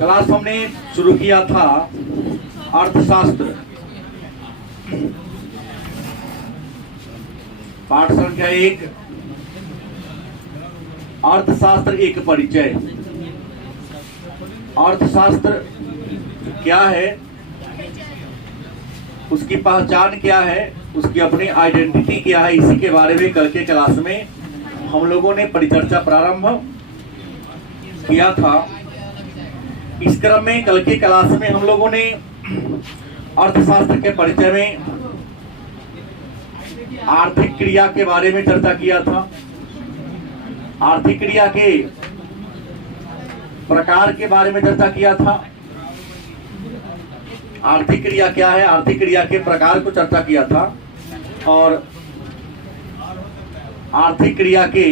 Class हमने शुरू किया था अर्थशास्त्र, पाठ संख्या 1, अर्थशास्त्र एक परिचय। अर्थशास्त्र क्या है, उसकी पहचान क्या है, उसकी अपनी आइडेंटिटी क्या है, इसी के बारे में कल के क्लास में हम लोगों ने परिचर्चा प्रारंभ किया था। इस क्रम में कल के क्लास में हम लोगों ने अर्थशास्त्र के परिचय में आर्थिक क्रिया के बारे में चर्चा किया था। आर्थिक क्रिया के प्रकार के बारे में चर्चा किया था। आर्थिक क्रिया क्या है, आर्थिक क्रिया के प्रकार को चर्चा किया था और आर्थिक क्रिया के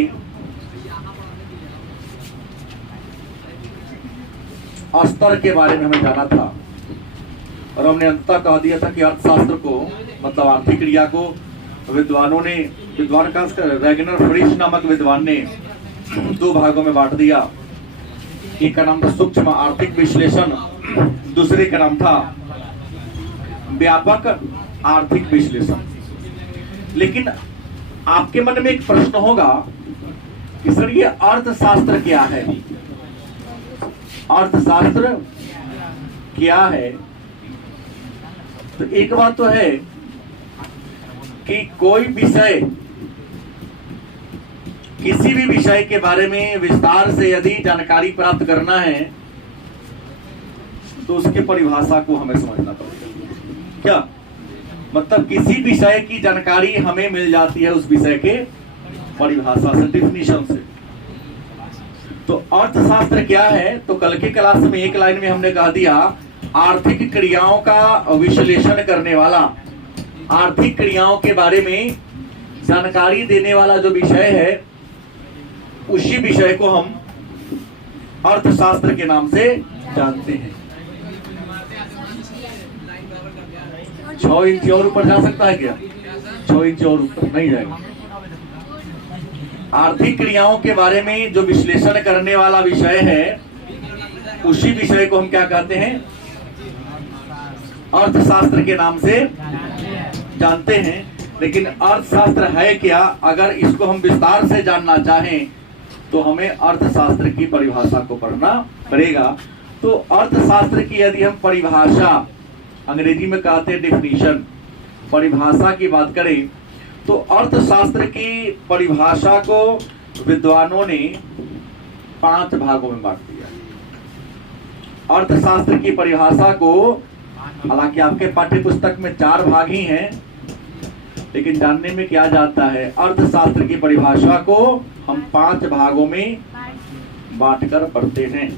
स्तर के बारे में हमें जाना था और हमने अंततः कह दिया था कि अर्थशास्त्र को मतलब आर्थिक क्रिया को विद्वानों ने, विद्वान का रैगनर फ्रिश नामक विद्वान ने 2 भागों में बांट दिया। एक का नाम था सूक्ष्म आर्थिक विश्लेषण, दूसरे का नाम था व्यापक आर्थिक विश्लेषण। लेकिन आपके मन में एक प्रश्न होगा कि सर ये अर्थशास्त्र क्या है, अर्थशास्त्र क्या है? तो एक बात तो है कि कोई विषय, किसी भी विषय के बारे में विस्तार से यदि जानकारी प्राप्त करना है तो उसकी परिभाषा को हमें समझना पड़ेगा। क्या मतलब, किसी विषय की जानकारी हमें मिल जाती है उस विषय के परिभाषा से, डिफिनीशन से। तो अर्थशास्त्र क्या है, तो कल की क्लास में एक लाइन में हमने कह दिया आर्थिक क्रियाओं का विश्लेषण करने वाला, आर्थिक क्रियाओं के बारे में जानकारी देने वाला जो विषय है उसी विषय को हम अर्थशास्त्र के नाम से जानते हैं। 6 इंच और ऊपर जा सकता है क्या? 6 इंच और ऊपर नहीं जाएगा। आर्थिक क्रियाओं के बारे में जो विश्लेषण करने वाला विषय है उसी विषय को हम क्या कहते हैं? अर्थशास्त्र के नाम से जानते हैं। लेकिन अर्थशास्त्र है क्या, अगर इसको हम विस्तार से जानना चाहें तो हमें अर्थशास्त्र की परिभाषा को पढ़ना पड़ेगा। तो अर्थशास्त्र की यदि हम परिभाषा, अंग्रेजी में कहते हैं डेफिनेशन, परिभाषा की बात करें तो अर्थशास्त्र की परिभाषा को विद्वानों ने 5 भागों में बांट दिया। अर्थशास्त्र की परिभाषा को, हालांकि आपके पाठ्य पुस्तक में 4 भाग ही हैं, लेकिन जानने में क्या जाता है, अर्थशास्त्र की परिभाषा को हम 5 भागों में बांटकर पढ़ते हैं।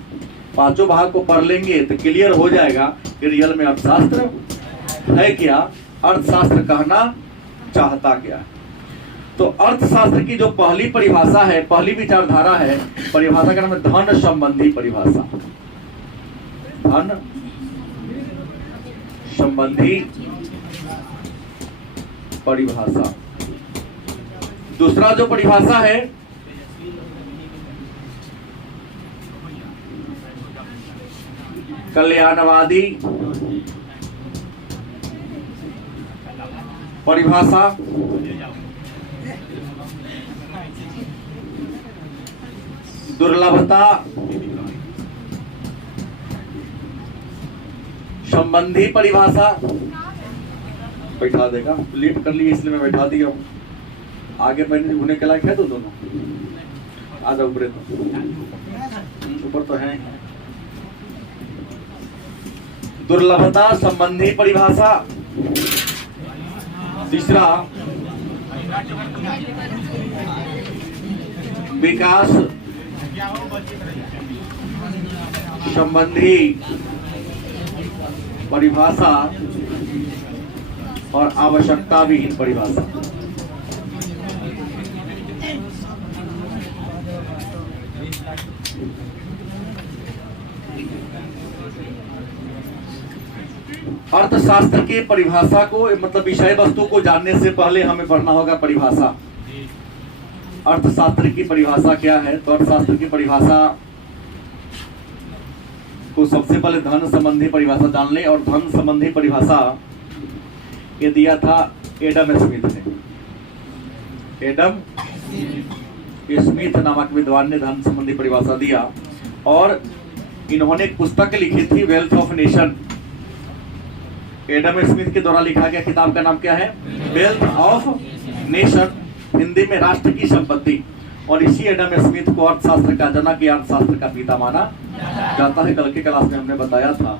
5 भाग को पढ़ लेंगे तो क्लियर हो जाएगा कि रियल में अर्थशास्त्र है क्या, अर्थशास्त्र कहना चाहता क्या है। तो अर्थशास्त्र की जो पहली परिभाषा है, पहली विचारधारा है, परिभाषा का नाम है धन संबंधी परिभाषा। धन संबंधी परिभाषा। दूसरा जो परिभाषा है कल्याणवादी परिभाषा। दुर्लभता संबंधी परिभाषा। बैठा देगा, लेट कर लिए इसलिए मैं बैठा दिया हूँ। आगे मैंने उन्हें के लायक है तो दोनों आ जाओ, ऊपर तो ऊपर तो है। दुर्लभता संबंधी परिभाषा। तीसरा विकास संबंधी परिभाषा और आवश्यकता विहीन परिभाषा। अर्थशास्त्र के परिभाषा को मतलब विषय वस्तु को जानने से पहले हमें पढ़ना होगा परिभाषा। अर्थशास्त्र की परिभाषा क्या है? तो अर्थशास्त्र की परिभाषा तो सबसे पहले धन संबंधी परिभाषा जान लें। और धन संबंधी परिभाषा ये दिया था एडम स्मिथ ने। एडम स्मिथ नामक विद्वान ने धन संबंधी परिभाषा दिया और इन्होंने एक पुस्तक लिखी थी, wealth of nation. Adam Smith के द्वारा लिखा गया किताब का नाम क्या है? वेल्थ ऑफ नेशन, हिंदी में राष्ट्र की संपत्ति। और इसी एडम स्मिथ को अर्थशास्त्र का जनक या अर्थशास्त्र का पिता माना जाता है। कल के क्लास में हमने बताया था।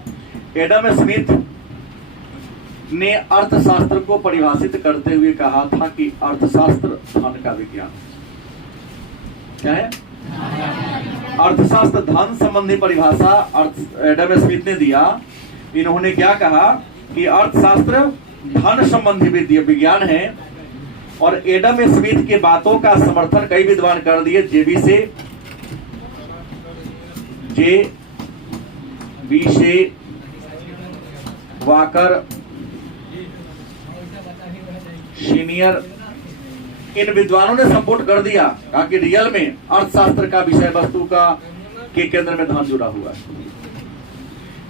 एडम स्मिथ ने अर्थशास्त्र को परिभाषित करते हुए कहा था कि अर्थशास्त्र धन का विज्ञान। क्या है? अर्थशास्त्र धन संबंधी परिभाषा एडम स्मिथ ने दिया। इन्होंने क्या कहा कि अर्थशास्त्र धन संबंधी विज्ञान है। और एडम स्मिथ के बातों का समर्थन कई विद्वान कर दिए। जे वाकर, सीनियर, इन विद्वानों ने सपोर्ट कर दिया, कहा कि रियल में अर्थशास्त्र का विषय वस्तु का के केंद्र में धन जुड़ा हुआ है।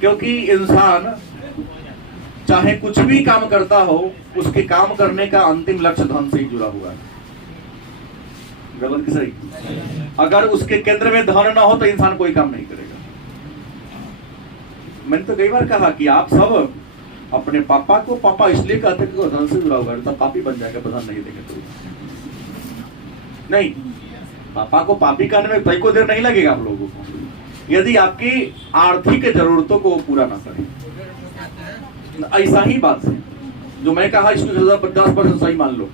क्योंकि इंसान चाहे कुछ भी काम करता हो, उसके काम करने का अंतिम लक्ष्य धन से ही जुड़ा हुआ है। गलत कि सही? अगर उसके केंद्र में धन ना हो तो इंसान कोई काम नहीं करेगा। मैंने तो कई बार कहा कि आप सब अपने पापा को पापा इसलिए कहते हैं कि धन से जुड़ा हुआ है, तब पापी बन जाएगा, प्रधान नहीं देंगे तो नहीं। पापा को पापी करने में कई को देर नहीं लगेगा आप लोगों को, यदि आपकी आर्थिक जरूरतों को पूरा ना करें। ऐसा ही बात है जो मैं कहा, इसको 10% सही मान लो।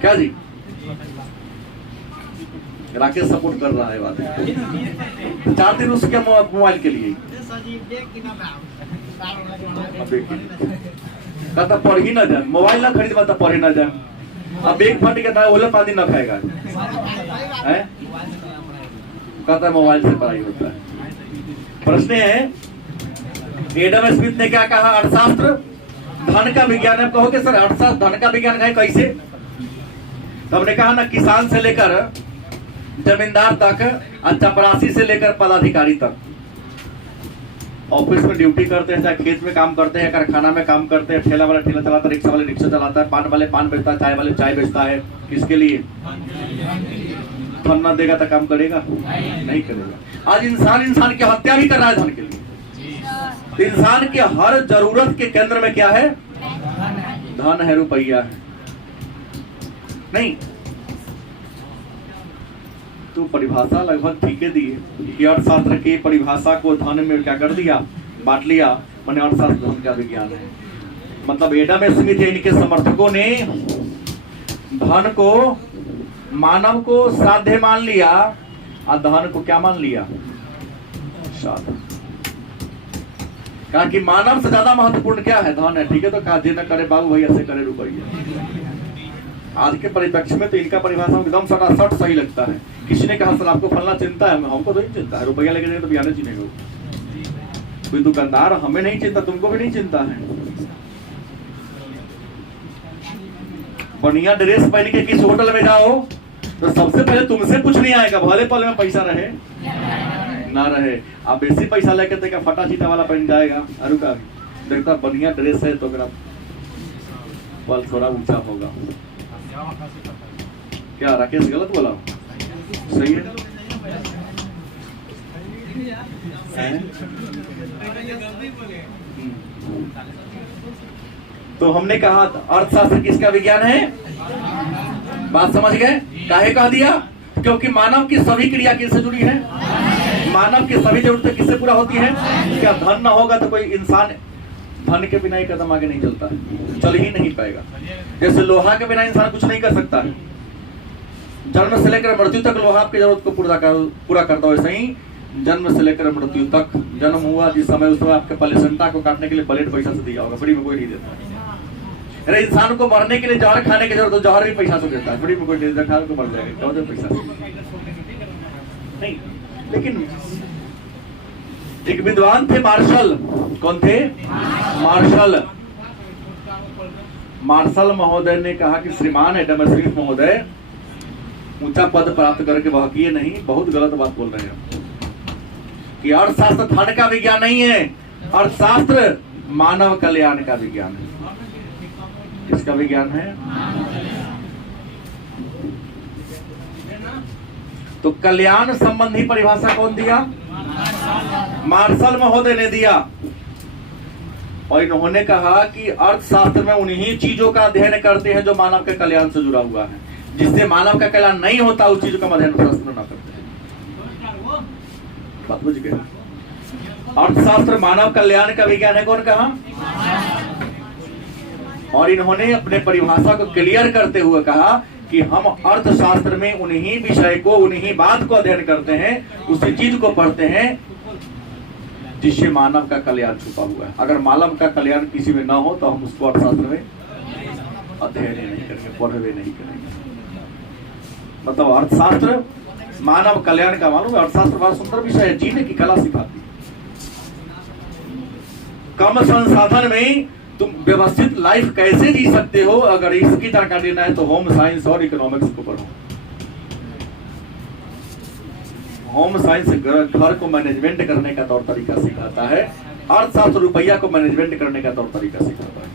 क्या जी? राकेश सपोर्ट कर रहा है बात। 4 दिन उसके मोबाइल के लिए कहता पढ़ ही ना जाए, मोबाइल ना खरीद मत पढ़े ना जाए। अब एक फट के ओले पानी ना खाएगा है? कहता मोबाइल से पढ़ाई होता है। प्रश्न है एडम स्मिथ ने क्या कहा? अर्थशास्त्र धन का विज्ञान है। कहोगे सर अर्थशास्त्र धन का विज्ञान है कैसे? तो हमने कहा ना, किसान से लेकर जमींदार तक, चपरासी से लेकर पदाधिकारी तक, ऑफिस में ड्यूटी करते हैं, चाहे खेत में काम करते हैं, कारखाना में काम करते हैं, ठेला वाला ठेला चलाता है, रिक्शा वाले रिक्शा चलाता है, पान वाले पान बेचता है, चाय वाले चाय बेचता है। किसके लिए? धन ना देगा तो काम करेगा? नहीं करेगा। आज इंसान की हत्या भी कर रहा है धन के लिए। इंसान के हर जरूरत के केंद्र में क्या है? धन है, रुपया है। नहीं तो परिभाषा लगभग ठीक है दी कि अर्थशास्त्र की परिभाषा को धन में क्या कर दिया? बांट लिया। मैंने अर्थशास्त्र धन का विज्ञान है। मतलब एडम स्मिथ इनके समर्थकों ने धन को, मानव को साध्य मान लिया और धन को क्या मान लिया? साध्य। कहा कि मानव से ज्यादा महत्वपूर्ण क्या है? धन है। ठीक है, तो कहा जे न करे बाबू भैया से करे रुपया। आज के परिप्रेक्ष्य में तो इनका परिभाषा एकदम सटासट सही लगता है। किसी ने कहा सर आपको फलना चिंता है, हमको तो नहीं चिंता है, रुपया लेके जाएंगे तो बिहार चिनेगा। कोई दुकानदार हमें नहीं चिंता, तुमको भी नहीं चिंता है। बढ़िया ड्रेस पहन के किस होटल में जाओ तो सबसे पहले तुमसे कुछ नहीं आएगा, भले पल में पैसा रहे ना रहे। आप बेसी पैसा लेके देखा फटा चीटा वाला पहन जाएगा, अरु का देखता बढ़िया ड्रेस है तो मेरा पल थोड़ा ऊंचा होगा। क्या राकेश गलत बोला? सही है। तो हमने कहा अर्थशास्त्र किसका विज्ञान है? बात समझ गए? काहे कह दिया? क्योंकि मानव की सभी क्रिया किससे जुड़ी है? मानव की सभी जरूरतें किससे पूरा होती है? क्या धन ना होगा तो कोई इंसान धन के बिना एक कदम आगे नहीं चलता है, चल ही नहीं पाएगा। जैसे लोहा के बिना इंसान कुछ नहीं कर सकता है, जन्म से लेकर मृत्यु तक लोहा आपकी जरूरत को पूरा करता है। वैसे ही जन्म से लेकर मृत्यु तक, जन्म हुआ जिस समय उस समय आपके प्लेसेंटा को काटने के लिए ब्लेड पैसा से दिया होगा, फ्री में कोई नहीं देता। अरे इंसान को मरने के लिए जहर खाने की जरूरत हो, जहर भी पैसा से देता है, फ्री में कोई नहीं देता, खा को मर जाएगा तो पैसा नहीं। लेकिन एक विद्वान थे मार्शल, कौन थे? मार्शल महोदय ने कहा कि श्रीमान एडम स्मिथ महोदय ऊंचा पद प्राप्त करके बहकिए नहीं, बहुत गलत बात बोल रहे हैं। कि अर्थशास्त्र धन का विज्ञान नहीं है, अर्थशास्त्र मानव कल्याण का विज्ञान है। किसका विज्ञान है? तो कल्याण संबंधी परिभाषा कौन दिया? मार्शल महोदय ने दिया। और इन्होंने कहा कि अर्थशास्त्र में उन्हीं चीजों का अध्ययन करते हैं जो मानव के कल्याण से जुड़ा हुआ है, जिससे मानव का कल्याण नहीं होता उस चीजों का अध्ययन शास्त्र न करते हैं। बात बुझ गए? अर्थशास्त्र मानव कल्याण का विज्ञान है, कौन कहा? और इन्होंने अपने परिभाषा को क्लियर करते हुए कहा कि हम अर्थशास्त्र में उन्हीं विषय को, उन्हीं बात को अध्ययन करते हैं, उसी चीज को पढ़ते हैं जिससे मानव का कल्याण छुपा हुआ है। अगर मानव का कल्याण किसी में ना हो तो हम उसको अर्थशास्त्र में अध्ययन नहीं करेंगे, पढ़वे नहीं करेंगे। मतलब अर्थशास्त्र मानव कल्याण का, मालूम है अर्थशास्त्र बड़ा सुंदर विषय है, जीने की कला सिखाती है। कम संसाधन में तुम व्यवस्थित लाइफ कैसे जी सकते हो, अगर इसकी जानकारी लेना है तो होम साइंस और इकोनॉमिक्स को पढ़ो। होम साइंस घर को मैनेजमेंट करने का तौर तरीका सिखाता है, अर्थशास्त्र रुपया को मैनेजमेंट करने का तौर तरीका सिखाता है।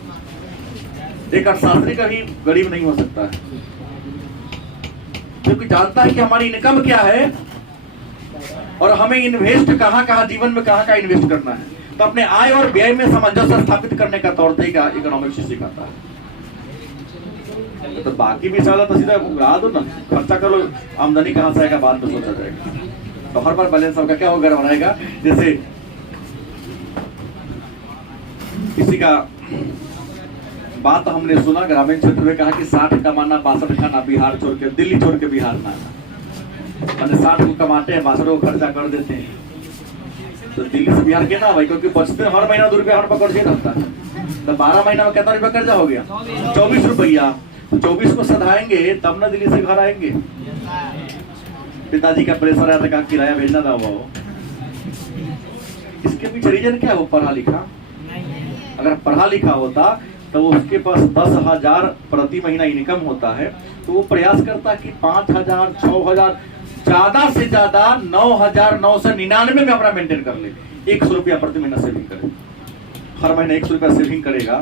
एक अर्थशास्त्री कभी गरीब नहीं हो सकता है, क्योंकि जानता है कि हमारी इनकम क्या है और हमें इन्वेस्ट कहाँ जीवन में कहाँ इन्वेस्ट करना है। तो अपने आय और व्यय में सामंजस्य स्थापित करने का तौर तरीका इकोनॉमिक्स सिखाता है। तो बाकी भी सारा तो सीधा उड़ा दो ना, खर्चा करो, आमदनी कहाँ से आएगा बाद में सोचा जाएगा। तो हर बार बैलेंस सबका क्या होगा बनाएगा। जैसे किसी का बात हमने सुना, ग्रामीण क्षेत्र में कहा कि 60 कमाना 62 खाना, बिहार छोड़ के, दिल्ली छोड़ के बिहार ना आना। मैंने 60 को कमाते हैं, 62 को खर्चा कर देते हैं। तो दिल्ली से बिहार के ना भाई, क्योंकि बचते हर महीना 2 रुपया हमारे पकड़ रहता है। तो 12 महीना में कितना रुपया कर्जा हो गया? 24 रुपया। तो 24 को सधाएंगे तब ना दिल्ली से घर आएंगे। पिताजी का प्रेशर आया था, कहा किराया भेजना था वो। इसके पीछे रीजन क्या है? वो पढ़ा लिखा। अगर पढ़ा लिखा होता तो उसके पास 10,000 प्रति महीना इनकम होता है, तो वो प्रयास करता कि 5,000 6,000 ज्यादा से ज्यादा 9,999 में अपना मेंटेन कर ले। 100 रुपया प्रति महीना सेविंग करे, हर महीने 100 रुपया सेविंग करेगा।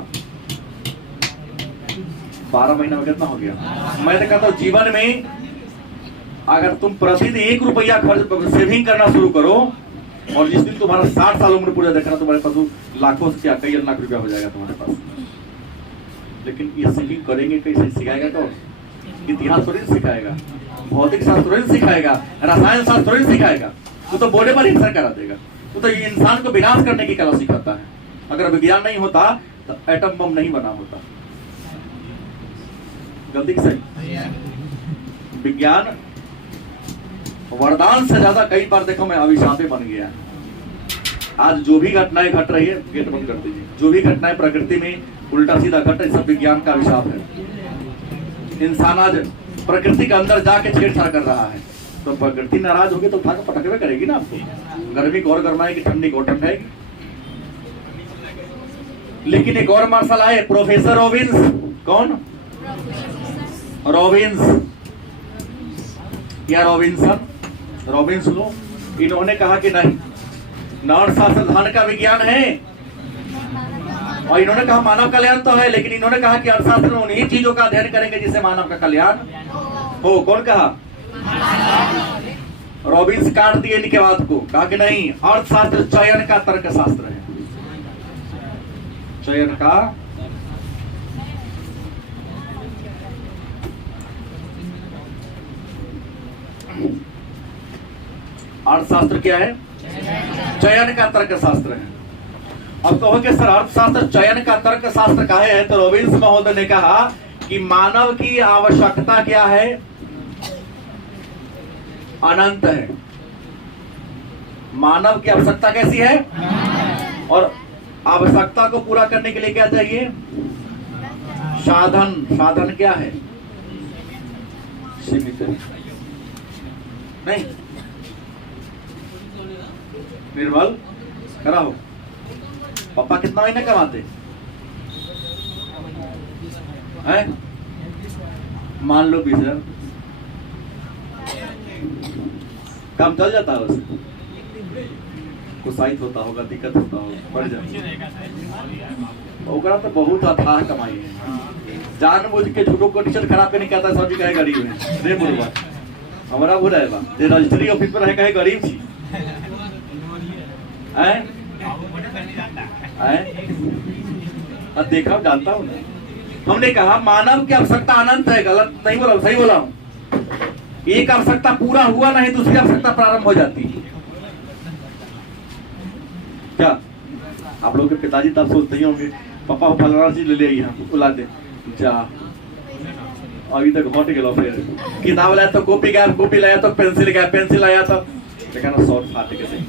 12 महीना में कितना हो गया? मैं तो कहता हूँ जीवन में अगर तुम प्रतिदिन 1 रुपया खर्च सेविंग करना शुरू करो, और जिस दिन तुम्हारा 60 साल उम्र पूरा देखना, तुम्हारे पास लाखों से क्या कई लाख रुपया हो जाएगा तुम्हारे पास। लेकिन ये सेविंग करेंगे कैसे? सिखाएगा कौन? इतिहास थोड़ी सिखाएगा, भौतिक शास्त्र थोड़ी सिखाएगा, रसायन शास्त्र थोड़ी सिखाएगा। वो तो बोले पर हिंसा करा देगा। वो तो इंसान को विनाश करने की कला सिखाता है। अगर विज्ञान नहीं होता तो एटम बम नहीं बना होता। गलती सही? विज्ञान वरदान से ज्यादा कई बार देखो मैं अभिशाप बन गया। आज जो भी घटनाएं घट रही है, गेट बंद कर दीजिए, जो भी घटनाएं प्रकृति में उल्टा सीधा घट रही, सब विज्ञान का अभिशाप है। इंसान आज प्रकृति के अंदर जाके छेड़छाड़ कर रहा है, तो प्रकृति नाराज होगी तो उठाकर पटकवे करेगी ना आपको। गर्मी को और गर्माएगी, ठंडी को ठंडाएगी। लेकिन एक और मार्शल आए, प्रोफेसर रॉबिन्स। कौन? रॉबिन्स या रॉबिन्सन, रॉबिन्स लो। इन्होंने कहा कि नहीं, अर्थशास्त्र धन का विज्ञान है। और इन्होंने कहा मानव कल्याण तो है, लेकिन इन्होंने कहा कि अर्थशास्त्र में उन्हीं चीजों का अध्ययन करेंगे जिससे मानव का कल्याण हो। कौन कहा? रॉबिन्स काट दिए इनके बात को, कहा कि नहीं, अर्थशास्त्र चयन का तर्क शास्त्र है। चयन का अर्थशास्त्र क्या है? चयन का तर्क शास्त्र है। अब कहोगे सर अर्थशास्त्र चयन का तर्क शास्त्र काहे है? तो रॉबिन्स महोदय ने कहा कि मानव की आवश्यकता क्या है? अनंत है। मानव की आवश्यकता कैसी है? और आवश्यकता को पूरा करने के लिए क्या चाहिए? साधन। साधन क्या है? सीमित नहीं। निर्मल खड़ा हो। पापा कितना महीने कमाते हैं? मान लो 20,000, काम चल जाता है उससे। कुसाइत होता होगा, दिक्कत होता होगा, बढ़ जाए। ओकरा तो बहुत अथाह कमाई है, जानबूझ के झूठों को टीचर खराब करने कहता है, सब जी कहे गरीब है रे बुढ़वा, हमारा वो रहेगा जे रजिस्ट्री ऑफिस पर रहे कहे गरीब छी हैं। देखा जानता हूँ ना, हमने कहा मानव की आवश्यकता अनंत है, गलत नहीं बोला, सही बोला हूँ। एक आवश्यकता पूरा हुआ नहीं, दूसरी आवश्यकता प्रारंभ हो जाती है। क्या आप लोग के पिताजी तब सोचते ही होंगे पापा फलाना चीज ले ले यहाँ बुला दे जा, अभी तक घट गया, फिर किताब लाया तो कॉपी गया, कॉपी लाया तो पेंसिल गया, पेंसिल आया तो देखा ना शॉर्ट फाट के सही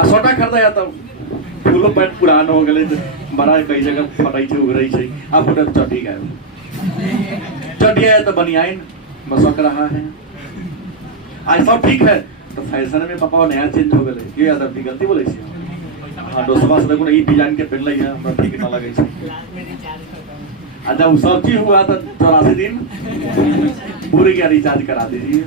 छोटा खरीदा तो फूलो पैंट पुरान हो गए, बड़ा कई जगह फटाई छे उगरई छे, अब फुटत चटी गए, चटी आया तो बनियाइन मसक रहा है। आज सब ठीक है तो फैशन में पापा नया चेंज हो गए, ये याद अपनी गलती बोले छे। हां दोस्तवा से देखो ई डिजाइन के पहन लई है, हमरा ठीक ना लगे छे। अच्छा वो सब चीज हुआ तो 84 दिन पूरे क्या रिचार्ज करा दीजिए।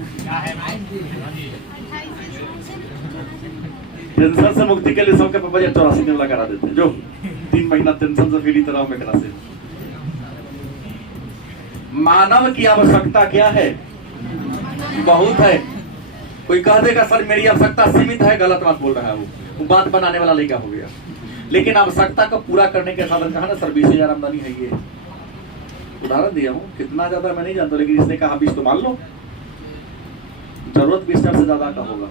टेंशन से मुक्ति के लिए सबके पापा 84 दिन लगा देते हैं, जो 3 महीना टेंशन से फ्री तरह में करा से। मानव की आवश्यकता क्या है? बहुत है। कोई कह देगा सर मेरी आवश्यकता सीमित है, गलत बात बोल रहा है, वो बात बनाने वाला लड़का हो गया। लेकिन आवश्यकता को पूरा करने के साधन कहा ना सर 20,000 आमदनी है, ये उदाहरण दिया हूँ, कितना ज्यादा मैं नहीं जानता, लेकिन इसने कहा 20 तो मान लो, जरूरत 20,000 से ज्यादा का होगा।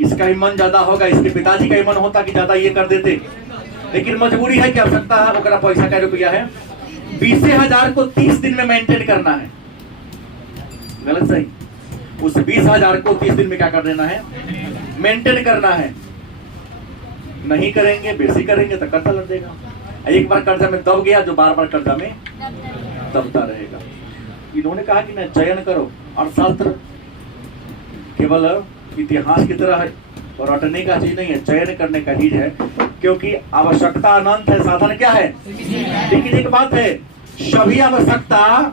इसका ही मन ज्यादा होगा, इसके पिताजी का ही मन होता कि ज्यादा ये कर देते, लेकिन मजबूरी है कि आवश्यकता है, वो पैसा का रुपया है, 20,000 को 30 दिन में मेंटेन करना है। गलत सही? उस 20,000 को 30 दिन में क्या कर देना है? मेंटेन करना है। नहीं करेंगे, बेसी करेंगे तो कर्जा लग देगा। एक बार कर्जा में दब गया, जो बार बार कर्जा में दबता रहेगा। इन्होंने कहा कि न चयन करो, अर्थशास्त्र केवल इतिहास की तरह है और रटने का चीज नहीं है, चयन करने का चीज है, क्योंकि आवश्यकता अनंत है, साधन क्या है? लेकिन एक बात है, सभी आवश्यकता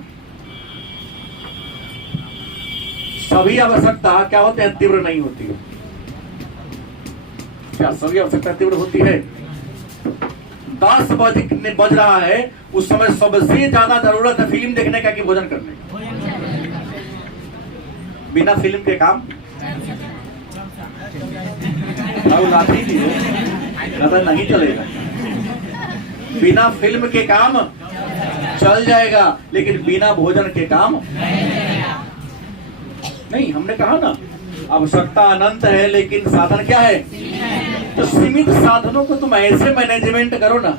क्या होते हैं? तीव्र नहीं होती है। क्या सभी आवश्यकता तीव्र होती है? 10 बज रहा है, उस समय सबसे ज्यादा जरूरत है फिल्म देखने का कि भोजन करने का। बिना फिल्म के काम नहीं चलेगा, बिना फिल्म के काम चल जाएगा, लेकिन बिना भोजन के काम नहीं। हमने कहा ना आवश्यकता अनंत है, लेकिन साधन क्या है? तो सीमित साधनों को तुम ऐसे मैनेजमेंट करो ना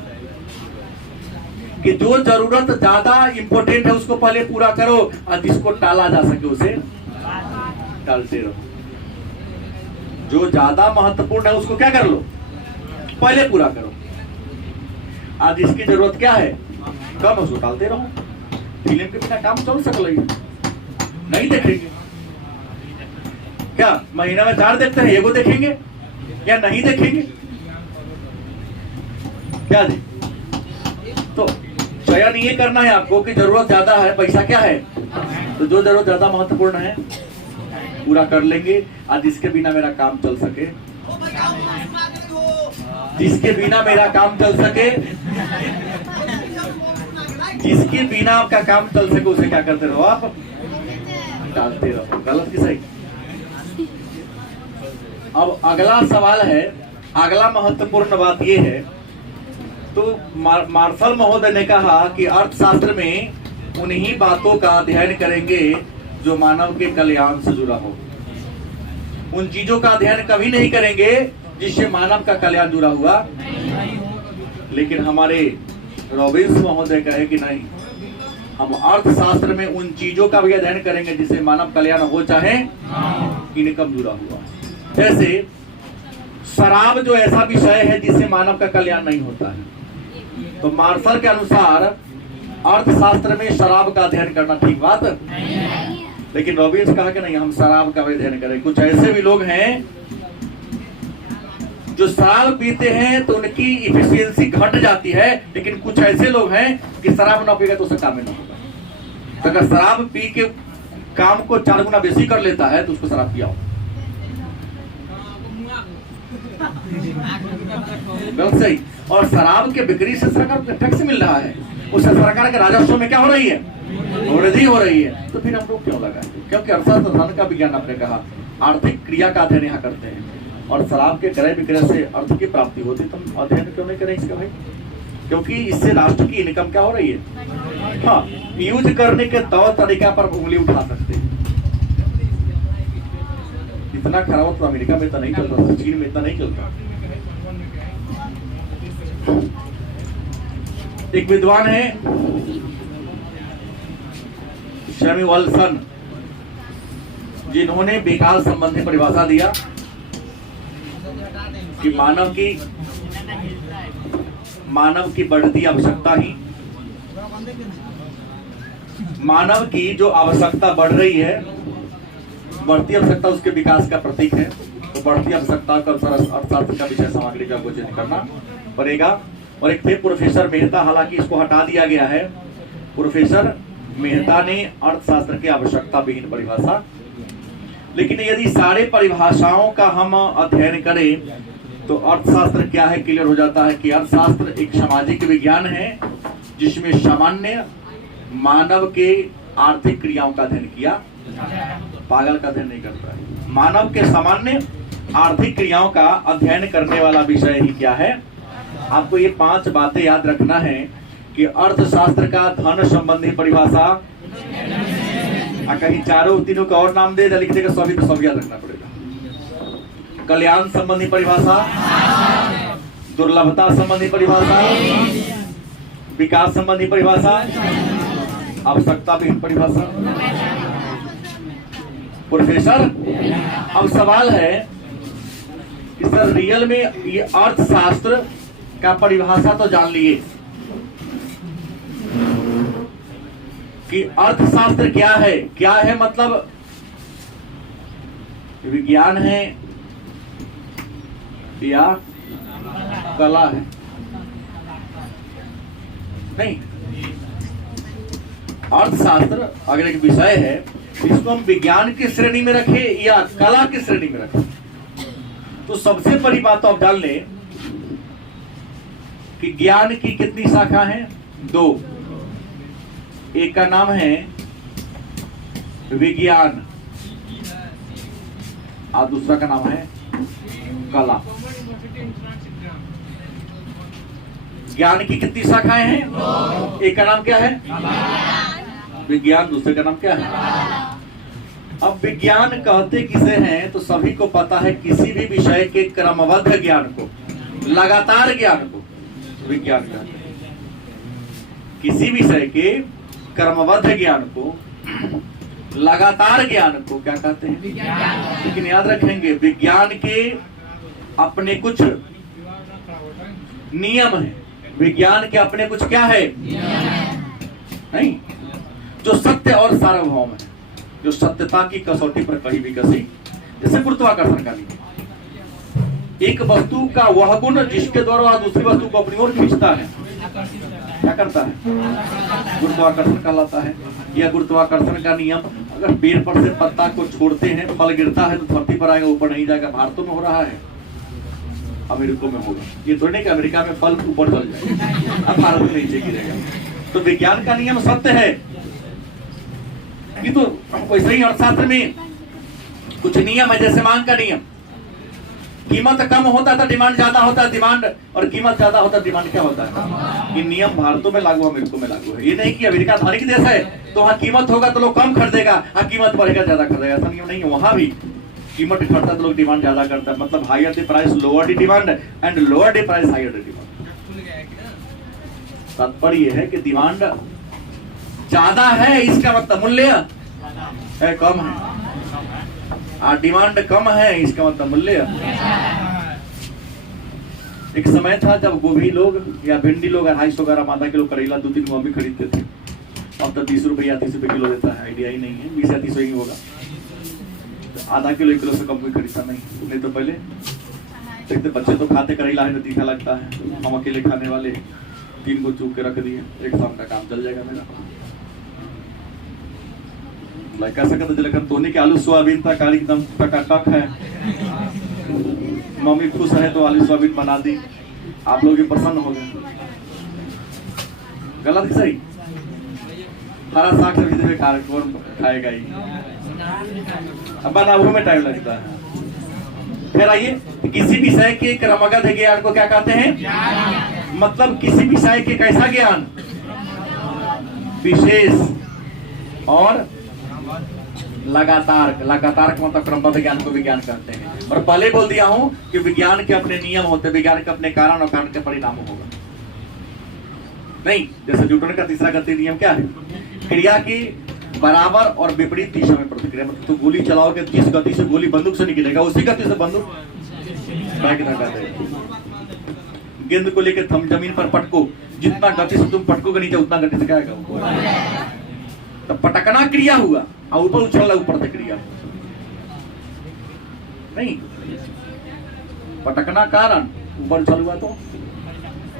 कि जो जरूरत ज्यादा इंपॉर्टेंट है उसको पहले पूरा करो, और जिसको टाला जा सके उसे टालते रहो। जो ज्यादा महत्वपूर्ण है उसको क्या कर लो? पहले पूरा करो। आज इसकी जरूरत क्या है? कम, उसको टालते रहो। फिल्म के बिना काम चल सकल नहीं देखेंगे क्या? महीना में 4 देखते हैं, एगो देखेंगे या नहीं देखेंगे क्या जी? तो चयन ये करना है आपको कि जरूरत ज्यादा है, पैसा क्या है, तो जो जरूरत ज्यादा महत्वपूर्ण है पूरा कर लेंगे। आज जिसके बिना मेरा काम चल सके, जिसके बिना मेरा काम चल सके, जिसके बिना आपका काम चल सके, उसे क्या करते रहो? आप टालते रहो। गलत की सही? अब अगला सवाल है, अगला महत्वपूर्ण बात यह है, तो मार्शल महोदय ने कहा कि अर्थशास्त्र में उन्हीं बातों का अध्ययन करेंगे जो मानव के कल्याण से जुड़ा हो। उन चीजों का अध्ययन कभी नहीं करेंगे जिससे मानव का कल्याण जुड़ा हुआ। लेकिन हमारे रॉबिन्स महोदय कहे कि नहीं, हम अर्थशास्त्र में उन चीजों का भी अध्ययन करेंगे जिससे मानव कल्याण हो, चाहे इनकम जुड़ा हुआ। जैसे शराब जो ऐसा विषय है जिससे मानव का कल्याण नहीं होता है, तो मार्शल के अनुसार अर्थशास्त्र में शराब का अध्ययन करना ठीक बात है। लेकिन रॉबिन्स कहा कि नहीं, हम शराब का अध्ययन करें। कुछ ऐसे भी लोग हैं जो शराब पीते हैं तो उनकी इफिशियंसी घट जाती है, लेकिन कुछ ऐसे लोग हैं कि शराब ना पीगा तो उससे काम नहीं होगा। तो अगर शराब पी के काम को 4 गुना बेसी कर लेता है तो उसको शराब पियाओ। बिल्कुल सही। और शराब के बिक्री से सरकार को टैक्स मिल रहा है, उससे सरकार के राजस्व में क्या हो रही है, वृद्धि हो रही है। तो फिर हम लोग क्यों लगाएंगे? क्योंकि अर्थशास्त्र का विज्ञान आपने कहा आर्थिक क्रिया का अध्ययन यहाँ करते हैं, और शराब के क्रय विक्रय से अर्थ की प्राप्ति होती, तो हम अध्ययन क्यों नहीं करें इसका भाई? क्योंकि इससे राष्ट्र की इनकम क्या हो रही है। हाँ, यूज करने के तौर तरीका पर उंगली उठा सकते हैं। इतना खराब तो अमेरिका में इतना नहीं चलता, चीन में इतना नहीं चलता। एक विद्वान है सैमुअलसन, जिन्होंने विकास संबंधी परिभाषा दिया कि मानव की बढ़ती आवश्यकता ही, मानव की जो आवश्यकता बढ़ रही है, बढ़ती आवश्यकता उसके विकास का प्रतीक है। तो बढ़ती आवश्यकता का अनुसार अर्थशास्त्र का विषय सामग्री का चयन करना पड़ेगा। और एक थे प्रोफेसर मेहता, हालांकि इसको हटा दिया गया है। प्रोफेसर मेहता ने अर्थशास्त्र की आवश्यकता विहीन परिभाषा, लेकिन यदि सारे परिभाषाओं का हम अध्ययन करें तो अर्थशास्त्र क्या है क्लियर हो जाता है कि अर्थशास्त्र एक सामाजिक विज्ञान है जिसमें सामान्य मानव के आर्थिक क्रियाओं का अध्ययन किया, पागल का अध्ययन नहीं करता है। मानव के सामान्य आर्थिक क्रियाओं का अध्ययन करने वाला विषय ही क्या है। आपको ये 5 बातें याद रखना है कि अर्थशास्त्र का धन संबंधी परिभाषा, कहीं चारों तीनों का और नाम दे लिख देगा, सभी तो सब याद रखना पड़ेगा। कल्याण संबंधी परिभाषा, दुर्लभता संबंधी परिभाषा, विकास संबंधी परिभाषा, आवश्यकता विहीन परिभाषा। प्रोफेसर, अब सवाल है कि सर रियल में ये अर्थशास्त्र का परिभाषा तो जान लिए कि अर्थशास्त्र क्या है। क्या है मतलब विज्ञान है या कला है? नहीं, अर्थशास्त्र अगर एक विषय है, इसको हम विज्ञान की श्रेणी में रखें या कला की श्रेणी में रखें, तो सबसे बड़ी बात तो आप जान लें कि ज्ञान की कितनी शाखा हैं? 2। एक का नाम है विज्ञान और दूसरा का नाम है कला। ज्ञान की कितनी शाखाएं हैं? 2। एक का नाम क्या है? विज्ञान। दूसरे का नाम क्या है? अब विज्ञान कहते किसे हैं तो सभी को पता है, किसी भी विषय के क्रमबद्ध ज्ञान को, लगातार ज्ञान को विज्ञान कहते हैं। किसी विषय के क्रमबद्ध ज्ञान को, लगातार ज्ञान को क्या कहते हैं? विज्ञान। लेकिन याद रखेंगे विज्ञान के अपने कुछ नियम है, विज्ञान के अपने कुछ क्या है नहीं, जो सत्य और सार्वभौम है, जो सत्यता की कसौटी पर कहीं भी कसी, जैसे गुरुत्वाकर्षण का नियम। एक वस्तु का वह गुण जिसके द्वारा वह दूसरी वस्तु को अपनी ओर खींचता है, क्या करता है? गुरुत्वाकर्षण कहलाता है। यह गुरुत्वाकर्षण का नियम, अगर पेड़ पर से पत्ता को छोड़ते हैं, फल गिरता है तो धरती पर आएगा, ऊपर नहीं जाएगा। भारत में हो रहा है, अमेरिका में होगा। ये थोड़ी नहीं कि अमेरिका में फल ऊपर चल जाएगा, अब भारत में नीचे गिरेगा। तो विज्ञान का नियम सत्य है। ये तो वैसे ही अर्थशास्त्र में कुछ नियम है, जैसे मांग का नियम। कीमत कम होता था डिमांड ज्यादा होता है, डिमांड और कीमत ज्यादा होता है, डिमांड क्या होता है? ये नियम भारतों में लागू है, अमेरिका में लागू है। ये नहीं कि अमेरिका धनिक देश है तो वहाँ कीमत होगा तो लोग कम खरीदेगा, हाँ कीमत बढ़ेगा ज्यादा खरीदेगा, ऐसा नियम नहीं है। वहां भी कीमत घटता तो लोग डिमांड ज्यादा करता है, मतलब higher the price lower the demand and lower the price higher the demand. तात्पर्य यह है कि डिमांड ज्यादा है, इसका मतलब मूल्य है कम है, और डिमांड कम है, इसका मतलब मूल्य। एक समय था जब गोभी लोग या भिंडी लोग 250 ग्राम, आधा किलो करेला 2-3 गुआ भी खरीदते थे। अब तो 20 रुपए या 30 रुपए किलो देता है, आइडिया ही नहीं है, 20 या 30 ही होगा। तो आधा किलो 1 किलो से कम कोई खरीदता नहीं तो पहले देखते बच्चे तो खाते, करेला है तो तीखा लगता है, हम अकेले खाने वाले 3 को चूक के रख दिए, एक शाम का काम चल जाएगा मेरा। लड़का सकता लेकिन तोने के आलू सोयाबीन था, कारी एकदम टकाटक है, मम्मी खुश है तो आलू सोयाबीन बना दी, आप लोग भी प्रसन्न हो गए। गलत कि सही? हरा साग सब्जी में कौन खाएगा ही, अब बनाने में टाइम लगता है। फिर आइए, किसी विषय के क्रमगत ज्ञान को क्या कहते हैं? मतलब किसी विषय के कैसा ज्ञान? विशेष और लगातार। लगातार का मतलब क्रमबद्ध ज्ञान को विज्ञान कहते हैं। और पहले बोल दिया हूं कि विज्ञान के अपने नियम होते हैं, विज्ञान के अपने कारण और कारण के परिणाम होगा नहीं। जैसे न्यूटन का तीसरा गति नियम क्या है? क्रिया की बराबर और विपरीत दिशा में प्रतिक्रिया। मतलब तो गोली चलाओगे जिस गति से गोली बंदूक से निकलेगा उसी गति से बंदूक बैग लगा देगा। गेंद को लेकर थम जमीन पर पटको, जितना गति से तुम पटकोगे नीचे उतना गति से क्या आएगा? तो पटकना क्रिया हुआ और ऊपर उछलना ऊपर प्रतिक्रिया नहीं। पटकना कारण, ऊपर उछल हुआ तो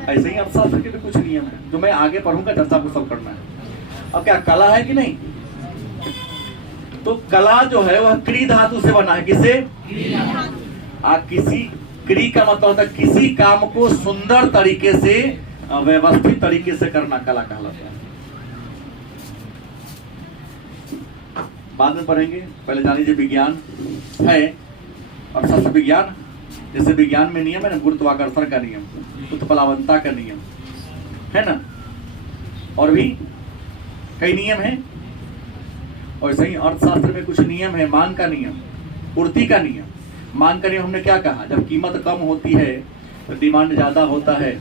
ऐसे ही अर्थशास्त्र के भी कुछ नियम है जो मैं आगे पढ़ूंगा, चर्चा को सब करना है। अब क्या कला है कि नहीं? तो कला जो है वह क्री धातु से बना है। किसे? किसी क्री का मतलब होता है किसी काम को सुंदर तरीके से, व्यवस्थित तरीके से करना कला कहलाता है। बाद में पढ़ेंगे, पहले जान लीजिए विज्ञान है और शास्त्र विज्ञान। जैसे विज्ञान में नियम है ना, गुरुत्वाकर्षण का नियम, उत्प्लावनता का नियम है ना, और भी कई नियम हैं। और सही अर्थशास्त्र में कुछ नियम है, मांग का नियम, पूर्ति का नियम। मांग का नियम हमने क्या कहा? जब कीमत कम होती है तो डिमांड ज्यादा होता है।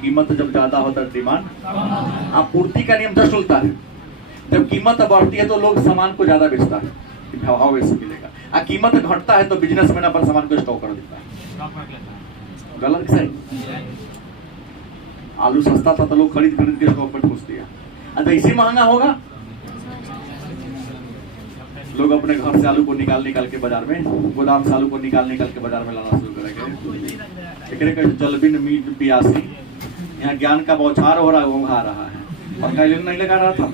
कीमत जब ज्यादा होता है डिमांड। पूर्ति का नियम जस्ट उल्टा है, जब कीमत बढ़ती है तो लोग सामान को ज्यादा बेचता है, भाव ऐसे मिलेगा। कीमत घटता है तो बिजनेसमैन अपन सामान को स्टॉक कर देता है। गलत सही? आलू सस्ता था तो लोग खरीद खरीद के स्टॉक पर ठूस दिया। अच्छा इसी महंगा होगा, लोग अपने घर से आलू को निकाल के बाजार में, गोदाम से आलू को निकाल के बाजार में लाना शुरू करेंगे। जलबिन मीट पियासी, यहाँ ज्ञान का बौछार हो रहा है, वो आ रहा है और कहीं नहीं लगा रहा था।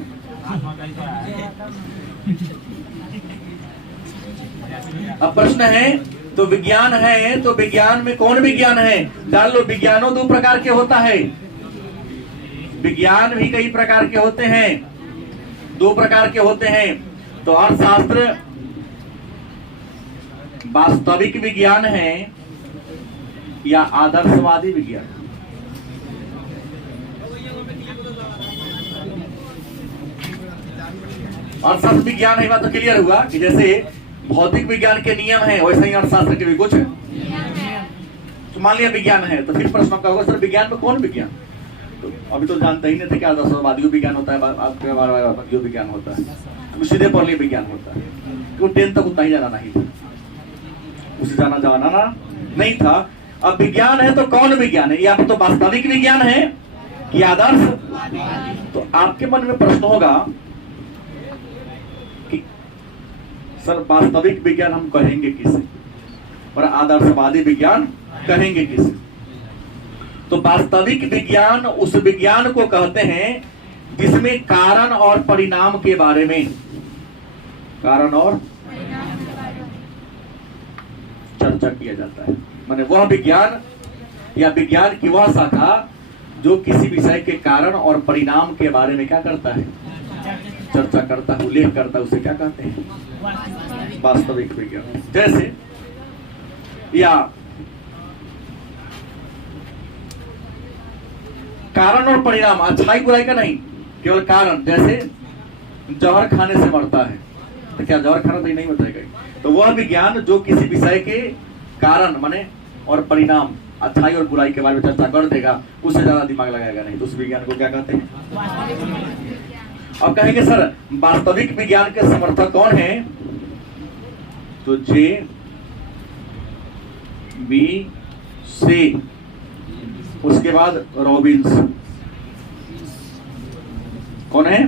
अब प्रश्न है, तो विज्ञान है तो विज्ञान में कौन विज्ञान है? जान लो, विज्ञानों दो प्रकार के होता है। विज्ञान भी कई प्रकार के होते हैं, दो प्रकार के होते हैं। तो अर्थशास्त्र वास्तविक विज्ञान है या आदर्शवादी विज्ञान? अर्थशास्त्र विज्ञान है, बात तो क्लियर हुआ कि जैसे भौतिक विज्ञान के नियम है वैसे ही अर्थशास्त्र के भी कुछ तो मान लिया विज्ञान है। तो फिर प्रश्न का होगा, सर विज्ञान में कौन विज्ञान? तो अभी तो जानते ही नहीं थे क्या आदर्शवादी विज्ञान होता है, आपके विज्ञान होता है, सीधे पढ़ लिया विज्ञान होता है। तो 10 तक उतना ही जाना नहीं था, उसे जाना नहीं था। अब विज्ञान है तो कौन विज्ञान है? या तो वास्तविक विज्ञान है कि आदर्श? तो आपके मन में प्रश्न होगा कि सर वास्तविक विज्ञान हम कहेंगे किसे और आदर्शवादी विज्ञान कहेंगे किसे? तो वास्तविक विज्ञान उस विज्ञान को कहते हैं जिसमें कारण और परिणाम के बारे में, कारण और चर्चा किया जाता है। माने वह विज्ञान या विज्ञान की वह शाखा जो किसी विषय के कारण और परिणाम के बारे में क्या करता है? चर्चा करता है, उल्लेख करता है, उसे क्या कहते हैं? वास्तविक विज्ञान। जैसे या कारण और परिणाम, अच्छाई बुराई का नहीं, केवल कारण। जैसे जहर खाने से मरता है, तो क्या जहर खाना तो नहीं बताएगा? तो वह विज्ञान जो किसी विषय के कारण माने और परिणाम, अच्छाई और बुराई के बारे में चर्चा कर देगा, उससे ज्यादा दिमाग लगाएगा नहीं, तो उस विज्ञान को क्या कहते हैं? अब कहेंगे सर वास्तविक विज्ञान के समर्थक कौन है? तो जे बी से, उसके बाद रॉबिन्स। कौन है?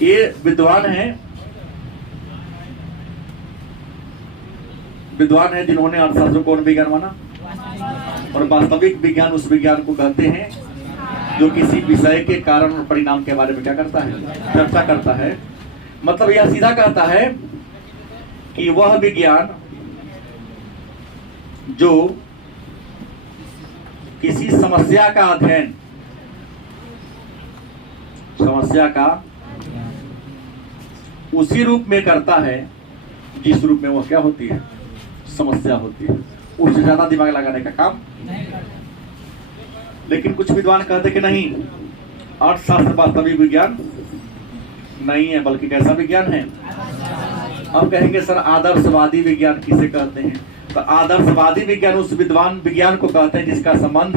ये विद्वान है, विद्वान है जिन्होंने अर्थशास्त्र को विज्ञान माना। और वास्तविक विज्ञान उस विज्ञान को कहते हैं जो किसी विषय के कारण और परिणाम के बारे में क्या करता है? चर्चा करता है। मतलब यह सीधा कहता है कि वह विज्ञान जो किसी समस्या का अध्ययन, समस्या का उसी रूप में करता है जिस रूप में वो क्या होती है, समस्या होती है, उससे ज्यादा दिमाग लगाने का काम। लेकिन कुछ विद्वान कहते कि नहीं, अर्थशास्त्र वास्तविक विज्ञान नहीं है, बल्कि कैसा विज्ञान है। अब कहेंगे सर आदर्शवादी विज्ञान किसे कहते हैं? तो आदर्शवादी विज्ञान उस विद्वान विज्ञान को कहते हैं जिसका संबंध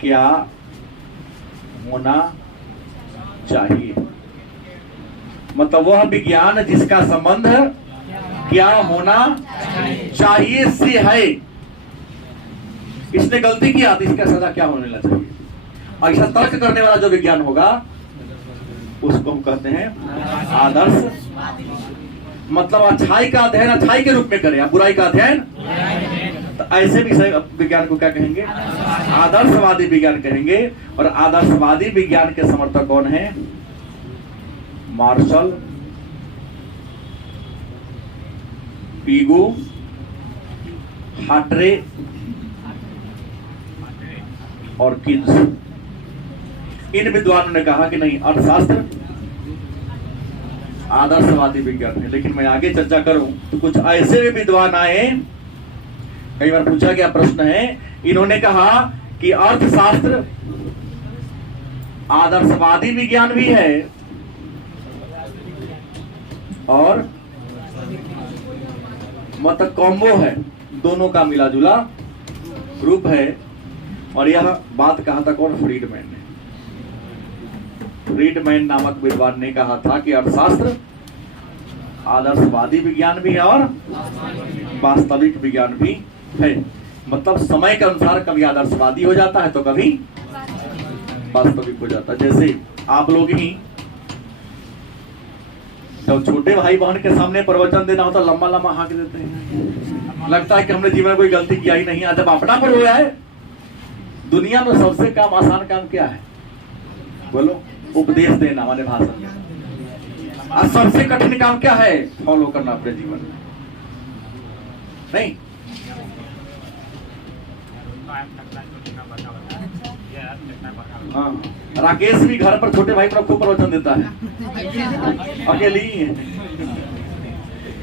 क्या होना चाहिए। मतलब वह विज्ञान जिसका संबंध क्या होना चाहिए से है। इसने गलती किया तो इसका सजा क्या होने लगा चाहिए। ऐसा तर्क करने वाला जो विज्ञान होगा उसको हम कहते हैं आदर्श। मतलब अच्छाई का अध्ययन अच्छाई के रूप में करें, या बुराई का अध्ययन, तो ऐसे विज्ञान को क्या कहेंगे? आदर्शवादी विज्ञान कहेंगे। और आदर्शवादी विज्ञान के समर्थक कौन है? मार्शल, पीगो, हार्ट्रे और किन्स। इन विद्वानों ने कहा कि नहीं, अर्थशास्त्र आदर्शवादी विज्ञान है। लेकिन मैं आगे चर्चा करूं तो कुछ ऐसे भी विद्वान आए, कई बार पूछा गया प्रश्न है, इन्होंने कहा कि अर्थशास्त्र आदर्शवादी विज्ञान भी है और मतलब कॉम्बो है, दोनों का मिला जुला रूप है। और यह बात कहा था कौन? फ्रीडमैन ने। फ्रीडमैन नामक विद्वान ने कहा था कि अर्थशास्त्र आदर्शवादी विज्ञान भी है और वास्तविक विज्ञान भी है। मतलब समय के अनुसार कभी आदर्शवादी हो जाता है तो कभी वास्तविक हो जाता है। जैसे आप लोग ही जब छोटे भाई बहन के सामने प्रवचन देना होता, लंबा लंबा हाँक देते हैं, लगता है कि हमने जीवन में कोई गलती किया ही नहीं। जब अपना पर हुआ है, दुनिया में सबसे काम आसान काम क्या है? बोलो। उपदेश देना माने भाषण में। और सबसे कठिन काम क्या है? फॉलो करना अपने जीवन में। नहीं, हाँ, राकेश भी घर पर छोटे भाई पर खूब प्रवचन देता है, अकेले ही है।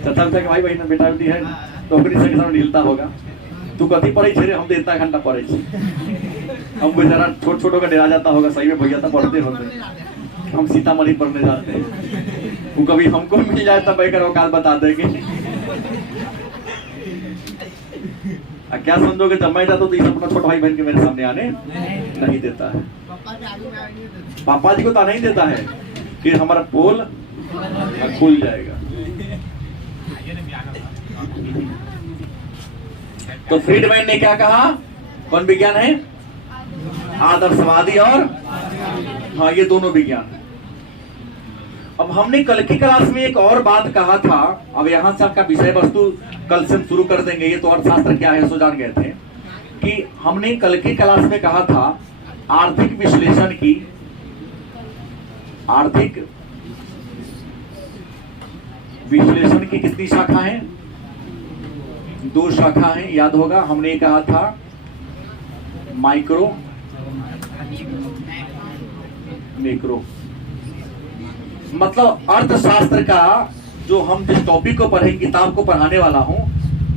चचा के भाई बहन बेटा बेटी है तो ढीलता होगा। तू कथी पढ़े छे? हम तो इतना घंटा पढ़े छे। हम बेचारा छोट छोटों का डेरा जाता होगा, सही में भैया तो पढ़ते होते। हम सीतामढ़ी पढ़ने जाते हैं, वो कभी हमको मिल जाए तब बैकर औकात बता देंगे। क्या समझोगे? जब मैं जाता तो ये अपना छोटा भाई बहन के मेरे सामने आने नहीं देता है। पापा जी को तो नहीं देता है कि हमारा पोल खुल जाएगा। तो फ्रीडमैन ने क्या कहा? कौन विज्ञान है? आदर्शवादी और हाँ, ये दोनों विज्ञान है। अब हमने कल की क्लास में एक और बात कहा था। अब यहां से आपका विषय वस्तु कल से हम शुरू कर देंगे। ये तो अर्थशास्त्र क्या है सो जान गए थे कि हमने कल की क्लास में कहा था आर्थिक विश्लेषण की, आर्थिक विश्लेषण की कितनी शाखा है? 2 शाखा है, याद होगा। हमने कहा था माइक्रो, मैक्रो। मतलब अर्थशास्त्र का जो हम जिस टॉपिक को पढ़ेंगे, किताब को पढ़ाने वाला हूं,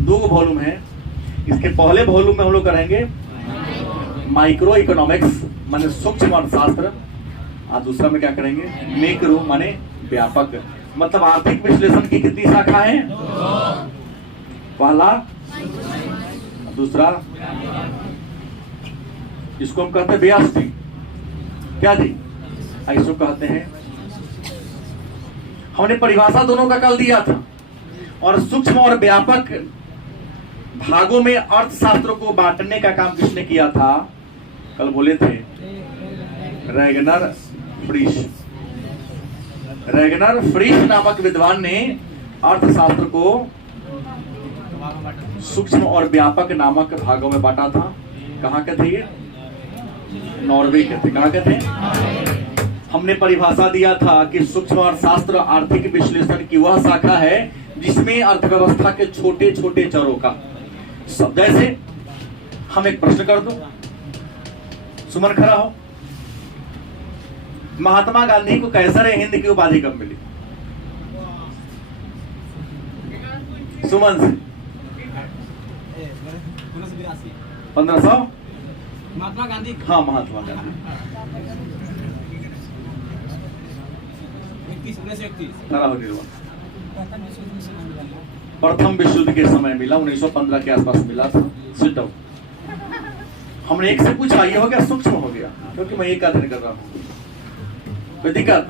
2 वॉल्यूम है। इसके पहले वॉल्यूम में हम लोग करेंगे माइक्रो इकोनॉमिक्स माने सूक्ष्म अर्थशास्त्र, और दूसरा में क्या करेंगे? मैक्रो माने व्यापक। मतलब आर्थिक विश्लेषण की कितनी शाखा है? पहला, दूसरा, इसको हम कहते हैं व्यष्टि। क्या जी? ऐसो कहते हैं। हमने परिभाषा दोनों का कल दिया था। और सूक्ष्म और व्यापक भागों में अर्थशास्त्र को बांटने का काम किसने किया था? कल बोले थे रैगनर फ्रीश। रैगनर फ्रीश नामक विद्वान ने अर्थशास्त्र को सूक्ष्म और व्यापक नामक भागों में बांटा था। कहाँ के थे ये? नॉर्वे के थे। कहाँ के थे? हमने परिभाषा दिया था कि सूक्ष्म अर्थशास्त्र आर्थिक विश्लेषण की वह शाखा है जिसमें अर्थव्यवस्था के छोटे छोटे चरों का सब। जैसे हम एक प्रश्न कर दूं, सुमन खड़ा हो, महात्मा गांधी को कैसर हिंद की उपाधि कब मिली? सुमन से 1500। महात्मा गांधी, हाँ महात्मा गांधी 1931। खड़ा हो निर्वाण। प्रथम विश्व युद्ध के समय मिला, 1915 के आसपास मिला था। Sit down. हमने एक से पूछा, ये हो गया सूक्ष्म हो गया, क्योंकि मैं एक अध्ययन कर रहा हूँ। कोई दिक्कत?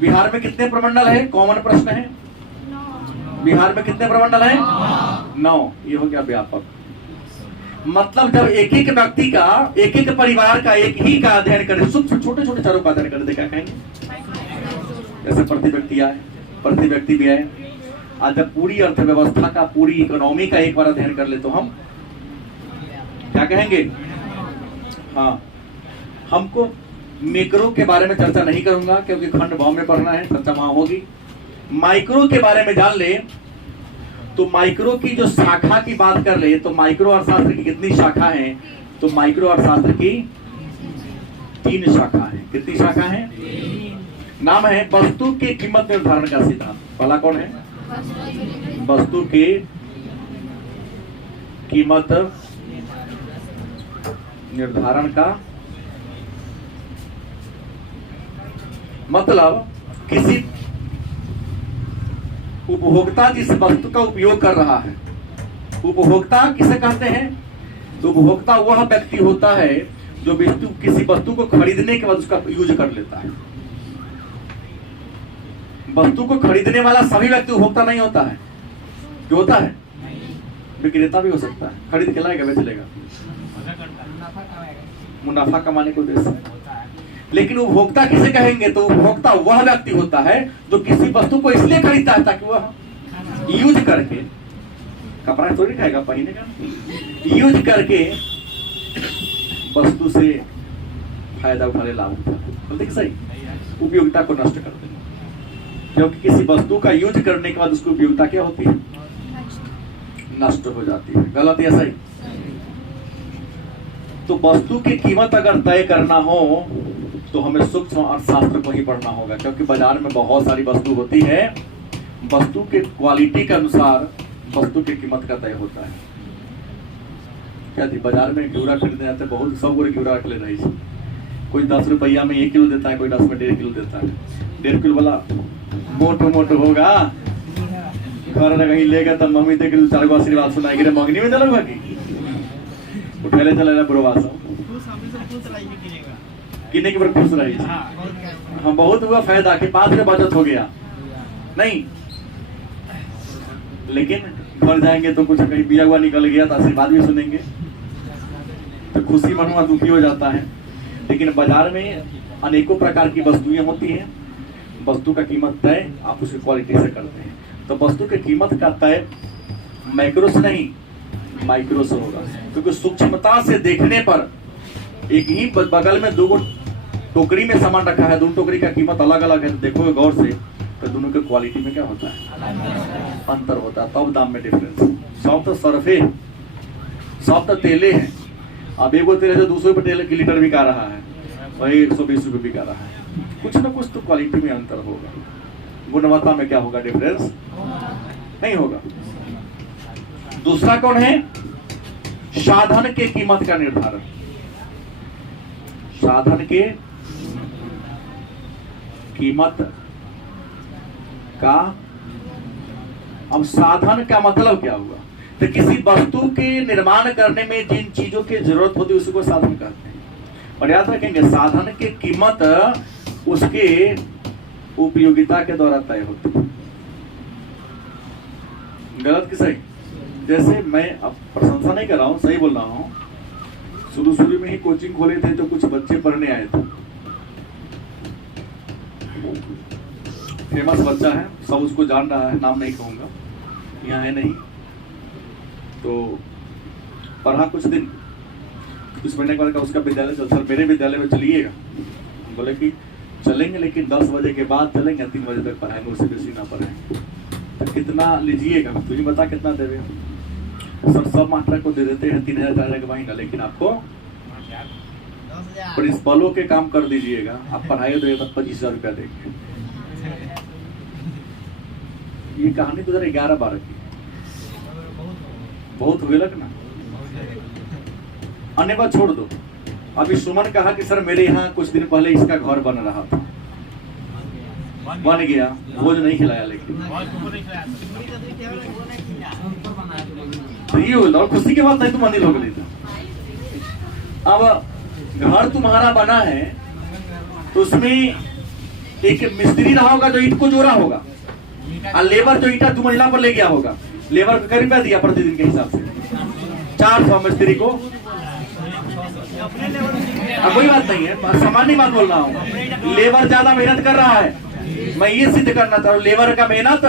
बिहार में कितने प्रमंडल है? कॉमन प्रश्न है। बिहार में कितने प्रमंडल है? 9। ये हो गया व्यापक। मतलब जब एक एक व्यक्ति का, एक एक परिवार का एक ही का अध्ययन करें, सूक्ष्म छोटे छोटे चारों का अध्ययन करें, देखा कहेंगे जैसे प्रति व्यक्ति आए, प्रति व्यक्ति भी आए। आज जब पूरी अर्थव्यवस्था का, पूरी इकोनॉमी का एक बार अध्ययन कर ले तो हम क्या कहेंगे? हाँ, हमको मैक्रो के बारे में चर्चा नहीं करूंगा, क्योंकि खंड भाव में पढ़ना है, चर्चा वहां होगी। माइक्रो के बारे में जान ले तो माइक्रो की जो शाखा की बात कर ले तो माइक्रो अर्थशास्त्र की कितनी शाखा है? तो माइक्रो अर्थशास्त्र की 3 शाखा है। कितनी शाखा है? नाम है वस्तु की कीमत निर्धारण का सिद्धांत। पहला कौन है? वस्तु की कीमत निर्धारण का मतलब किसी उपभोक्ता जिस वस्तु का उपयोग कर रहा है, उपभोक्ता किसे कहते हैं? तो उपभोक्ता वह व्यक्ति होता है जो किसी वस्तु को खरीदने के बाद उसका यूज कर लेता है। वस्तु को खरीदने वाला सभी व्यक्ति उपभोक्ता नहीं होता है। जो होता है विक्रेता भी हो सकता है, खरीद के लाएगा, बेच लेगा, मुनाफा कमाने को उद्देश्य है। लेकिन उपभोक्ता किसे कहेंगे? तो उपभोक्ता वह व्यक्ति होता है जो किसी वस्तु को इसलिए खरीदता है ताकि वह यूज करके, कपड़ा थोड़ी खाएगा, पहने का, यूज करके वस्तु से फायदा उठा ले, लाभ उठा ले। सही, उपयोगिता को नष्ट कर दे। क्योंकि किसी वस्तु का यूज करने के बाद उसकी उपयोगिता क्या होती है? नष्ट हो जाती है। गलत या सही? तो वस्तु की कीमत अगर तय करना हो तो हमें सूक्ष्म अर्थशास्त्र को ही पढ़ना होगा, क्योंकि बाजार में बहुत सारी वस्तु होती है। वस्तु के क्वालिटी के अनुसार वस्तु की कीमत का तय होता है। क्या थी, बाजार में घिउरा खरीदने जाते बहुत, सब गोरे घिउरा रख ले रही है। कोई 10 रुपया में 1 किलो देता है, कोई 10 में 1.5 किलो देता है। 1.5 किलो वाला मोटो होगा, घर में कहीं लेगा तब मम्मी देख 4 गो आशीर्वाद सुनाएगी, रे मंगनी में चलो बाकी उठेले चले बुढ़वा सब किने के पर खुश रही। हाँ, बहुत हुआ फायदा कि 5 रुपये बचत हो गया नहीं, लेकिन घर जाएंगे तो कुछ कहीं बिया हुआ निकल गया तो आशीर्वाद भी सुनेंगे, तो खुशी मन हुआ दुखी हो जाता है। लेकिन बाजार में अनेकों प्रकार की वस्तुएं होती हैं। वस्तु का कीमत तय आप उसकी क्वालिटी से करते हैं। तो वस्तु की कीमत का तय मैक्रो से नहीं, माइक्रो से होगा, क्योंकि सूक्ष्मता से देखने पर एक ही बगल में 2 टोकरी में सामान रखा है, दोनों टोकरी का कीमत अलग अलग है। तो देखोगे गौर से तो दोनों के क्वालिटी में क्या होता है? अंतर होता है, तब दाम में डिफरेंस। सब तो सर्फे, सब तो तेले हैं। अब एगो तेल जो 200 रुपये तेल की लीटर बिका रहा है, वही 120 रुपये बिका रहा है। कुछ ना कुछ तो क्वालिटी में अंतर होगा, गुणवत्ता में क्या होगा? डिफरेंस नहीं होगा। दूसरा कौन है? साधन के कीमत का निर्धारण। साधन के कीमत का, अब साधन का मतलब क्या हुआ? तो किसी वस्तु के निर्माण करने में जिन चीजों की जरूरत होती है उसको साधन कहते हैं। और याद रखेंगे, साधन की कीमत उसके उपयोगिता के द्वारा तय होती है। गलत कि सही? जैसे मैं अब प्रशंसा नहीं कर रहा हूँ, सही बोल रहा हूँ। शुरू में ही कोचिंग खोले थे तो कुछ बच्चे पढ़ने आए थे, फेमस बच्चा है, सब उसको जान रहा है, नाम नहीं कहूंगा, यहाँ है नहीं। तो पढ़ा कुछ दिन, कुछ महीने के बाद उसका विद्यालय, सर मेरे विद्यालय में चलिएगा। बोले कि चलेंगे, लेकिन 10 बजे के बाद चलेंगे, 3 बजे तक पढ़ाएंगे, उससे बेसी ना पढ़ाएंगे। तो कितना लीजिएगा, तुझे बता कितना देवे। सर सब मास्टर को दे देते हैं 3000 का महीना, लेकिन आपको प्रिंसिपलों के काम कर दीजिएगा, आप पढ़ाई तो 25,000 रुपया देंगे। ये कहानी 2011-12 की बहुत हुए लग ना। अन्य बात छोड़ दो। अभी सुमन कहा कि सर मेरे यहाँ कुछ दिन पहले इसका घर बन रहा था, बन गया, भोज नहीं खिलाया, लेकिन तो ये हो खुशी की बात नहीं, तो मंदिर हो गई था। अब घर तुम्हारा बना है तो उसमें एक मिस्त्री रहा होगा जो ईंट को जोड़ा होगा, और लेबर जो ईंटा 2 मंजिला पर ले गया होगा, लेबर को रुपया दिया प्रतिदिन के हिसाब से 400, मिस्त्री को। अब कोई बात नहीं है, सामान्य बात बोल रहा हूँ। लेबर ज्यादा मेहनत कर रहा है, मैं ये सिद्ध करना चाहूँ, लेबर का मेहनत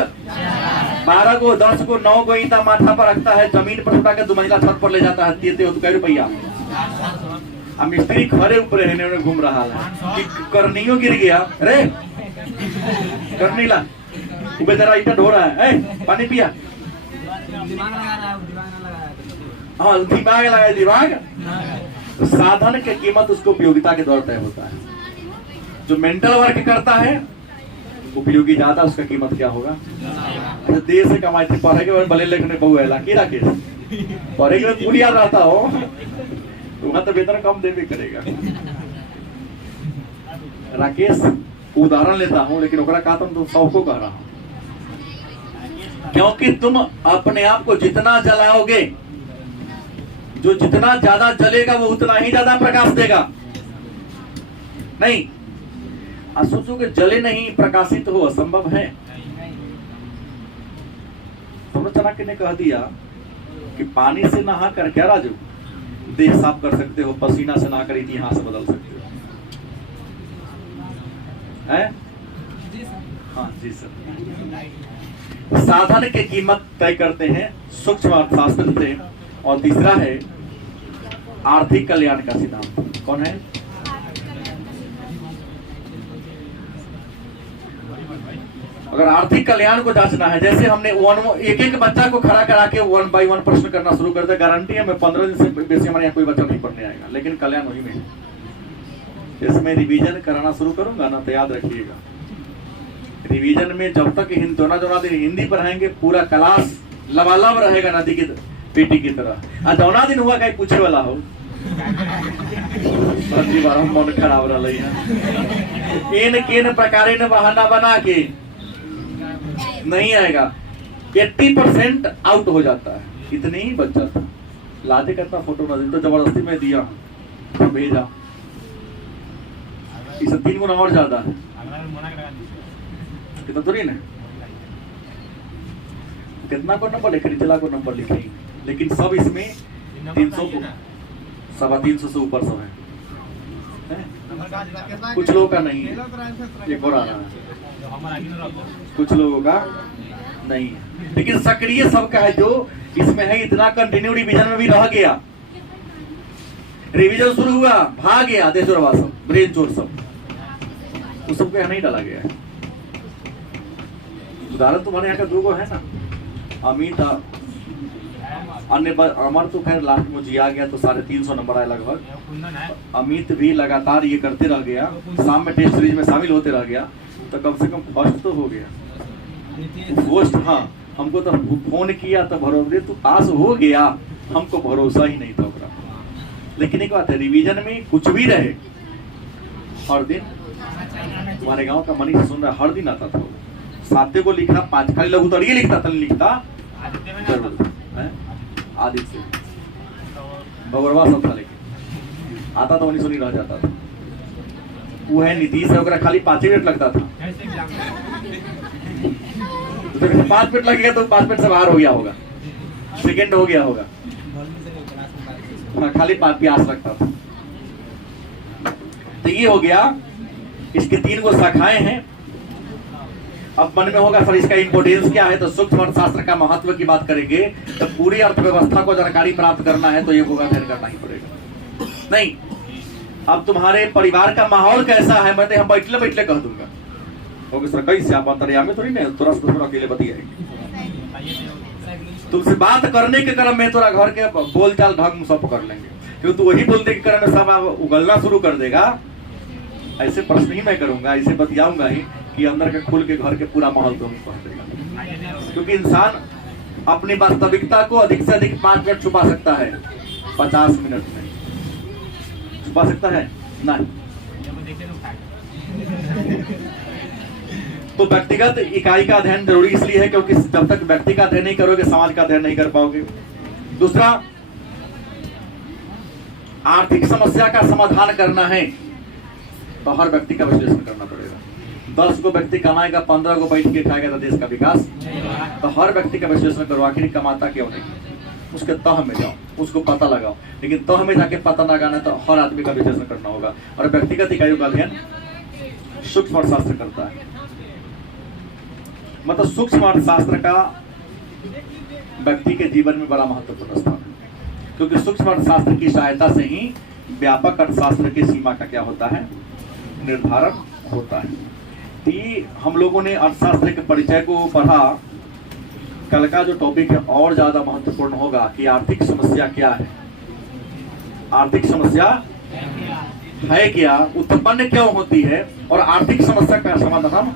12 को 10 को 9 को ईंटा माथा पर रखता है, जमीन पर उठा के 2 मंजिला छत पर ले जाता है, देते हो तो कई रुपया। अब मिस्त्री खड़े ऊपर है, घूम रहा है कि करनियो गिर गया, अरे करनी ला बेचारा ईटा ढो रहा है, पानी पिया। हाँ दिमाग लगा, दिमाग। साधन की कीमत उसको उपयोगिता के द्वारा तय होता है। जो मेंटल वर्क करता है उपयोगी ज्यादा, उसका कीमत क्या होगा। देश से कमाई थी, पढ़े के भले लेखने बहु है लाकी राकेश, पढ़े के पूरी याद रहता हो तो वहां तो वेतन कम देवे करेगा। राकेश उदाहरण लेता हूं, लेकिन ओकरा कहा तुम सबको कह रहा हूं, क्योंकि तुम अपने आप को जितना जलाओगे, जो जितना ज्यादा जलेगा वो उतना ही ज्यादा प्रकाश देगा। नहीं सोचो कि जले नहीं प्रकाशित हो, असंभव है। तुमने चाणक्य ने कह दिया कि पानी से नहा कर क्या राजू देह साफ कर सकते हो, पसीना से नहाकर इतिहास बदल सकते हो, है? हाँ जी सर। साधन की कीमत तय करते हैं सूक्ष्म अर्थशास्त्र से। और तीसरा है आर्थिक कल्याण का सिद्धांत। कौन है? अगर आर्थिक कल्याण को जांचना है, जैसे हमने एक एक बच्चा को खड़ा करा के 1 by 1 प्रश्न करना शुरू कर दिया, गारंटी है मैं 15 दिन से बेसी हमारे यहाँ कोई बच्चा नहीं पढ़ने आएगा, लेकिन कल्याण वही में है। इसमें रिवीजन कराना शुरू करूंगा ना, तो याद रखिएगा, रिवीजन में जब तक जोना दिन हिंदी पढ़ाएंगे, पूरा क्लास लबालब रहेगा नदी की पेटी की तरह। जौना दिन हुआ कहीं पूछे वाला हो बार मन खराब रहा, केन प्रकारे ने बहाना बना के नहीं आएगा। 80% आउट हो जाता है, इतने ही बच्चा था। लादे करता फोटो ना, तो जबरदस्ती में दिया तो भेजा, इससे 3 गुना और ज्यादा है। कितना तो नहीं ना, कितना को नंबर लिखे, चला को नंबर लिखे, लेकिन सब इसमें 300 को 350 से ऊपर सब है। कुछ लोगों का नहीं है, एक और आ रहा है, कुछ लोगों का नहीं है, लेकिन सक्रिय सबका है। जो इसमें है इतना कंटिन्यू रिवीजन में भी रह गया, रिवीजन शुरू हुआ भाग गया, देशोरवा सब ब्रेन चोर सब, उस सबको यहाँ नहीं डाला गया है। उदाहरण तुम्हारे यहाँ का 2 है ना, अमित अन्य अमर तो खैर लास्ट में जी आ गया तो 350 नंबर आया लगभग। अमित भी लगातार ये करते रह गया, शाम में टेस्ट सीरीज में शामिल होते रह गया, तो कम से कम फर्स्ट तो हो गया। फर्स्ट हाँ, हमको तो फोन किया तो भरोसे तू पास हो गया, हमको भरोसा ही नहीं था ओकरा। लेकिन एक बात है, रिवीजन में कुछ भी रहे, हर दिन तुम्हारे गांव का मनीष सुन रहा, हर दिन आता था, 7 को लिखना 5 खाली लघु तड़िए लिखता था, लिखता आदित्य से भगवरवा सब था, लेकिन आता तो सुनी रह जाता था। वो है नीतीश है, ओकरा खाली 5 मिनट लगता था, तो 5 मिनट लगेगा तो 5 मिनट से बाहर हो गया होगा, सेकंड हो गया होगा। हाँ, खाली प्यास लगता था। तो ये हो गया, इसके 3 गो शाखाएं हैं। अब मन में होगा सर इसका इंपोर्टेंस क्या है, तो सूक्ष्म अर्थशास्त्र का महत्व की बात करेंगे तो पूरी अर्थव्यवस्था को जानकारी प्राप्त करना है तो ये होगा अध्ययन करना ही पड़ेगा। नहीं अब तुम्हारे परिवार का माहौल कैसा है, मैं तो हम बैठले बैठले कह दूंगा ओके सर कैसे आप अंतर्यामी थोड़ी नहीं तोरा से थोड़ा अकेले बतियाएंगे। तुमसे बात करने के क्रम में तोरा घर के बोलचाल ढंग सब पकड़ लेंगे, क्योंकि तू वही बोलने के क्रम में सब उगलना शुरू कर देगा। ऐसे प्रश्न ही मैं करूंगा, ऐसे बतियाऊंगा ही कि अंदर के खुल के घर के पूरा माहौल तुम पकड़ देगा। क्योंकि इंसान अपनी वास्तविकता को अधिक से अधिक 5 मिनट छुपा सकता है, 50 मिनट में छुपा सकता है नहीं। तो व्यक्तिगत इकाई का अध्ययन जरूरी इसलिए है क्योंकि जब तक व्यक्ति का अध्ययन नहीं करोगे समाज का अध्ययन नहीं कर पाओगे। दूसरा, आर्थिक समस्या का समाधान करना है तो हर व्यक्ति का विश्लेषण करना पड़ेगा। 10 को व्यक्ति कमाएगा, 15 को बैठ के खाएगा तो देश का विकास। तो हर व्यक्ति का विश्लेषण करो, आखिर कमाता क्यों नहीं, उसके तह में जाओ, उसको पता लगाओ। लेकिन तह में जाके पता लगाना तो हर आदमी का विश्लेषण करना होगा। और व्यक्तिगत इकाइयों का अध्ययन सूक्ष्म अर्थशास्त्र करता है। मतलब सूक्ष्म अर्थशास्त्र का व्यक्ति के जीवन में बड़ा महत्वपूर्ण स्थान है, क्योंकि सूक्ष्म अर्थशास्त्र की सहायता से ही व्यापक अर्थशास्त्र की सीमा का क्या होता है, निर्धारण होता है। कि हम लोगों ने अर्थशास्त्र के परिचय को पढ़ा। कल का जो टॉपिक है और ज्यादा महत्वपूर्ण होगा कि आर्थिक समस्या क्या है, आर्थिक समस्या है क्या, उत्पन्न क्यों होती है और आर्थिक समस्या का समाधान हम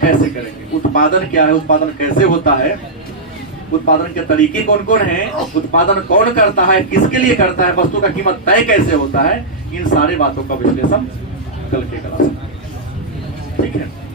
कैसे करेंगे। उत्पादन क्या है, उत्पादन कैसे होता है, उत्पादन के तरीके कौन कौन हैं, उत्पादन कौन करता है, किसके लिए करता है, वस्तु का कीमत तय कैसे होता है, इन सारी बातों का विश्लेषण कल के क्लास में। ठीक है।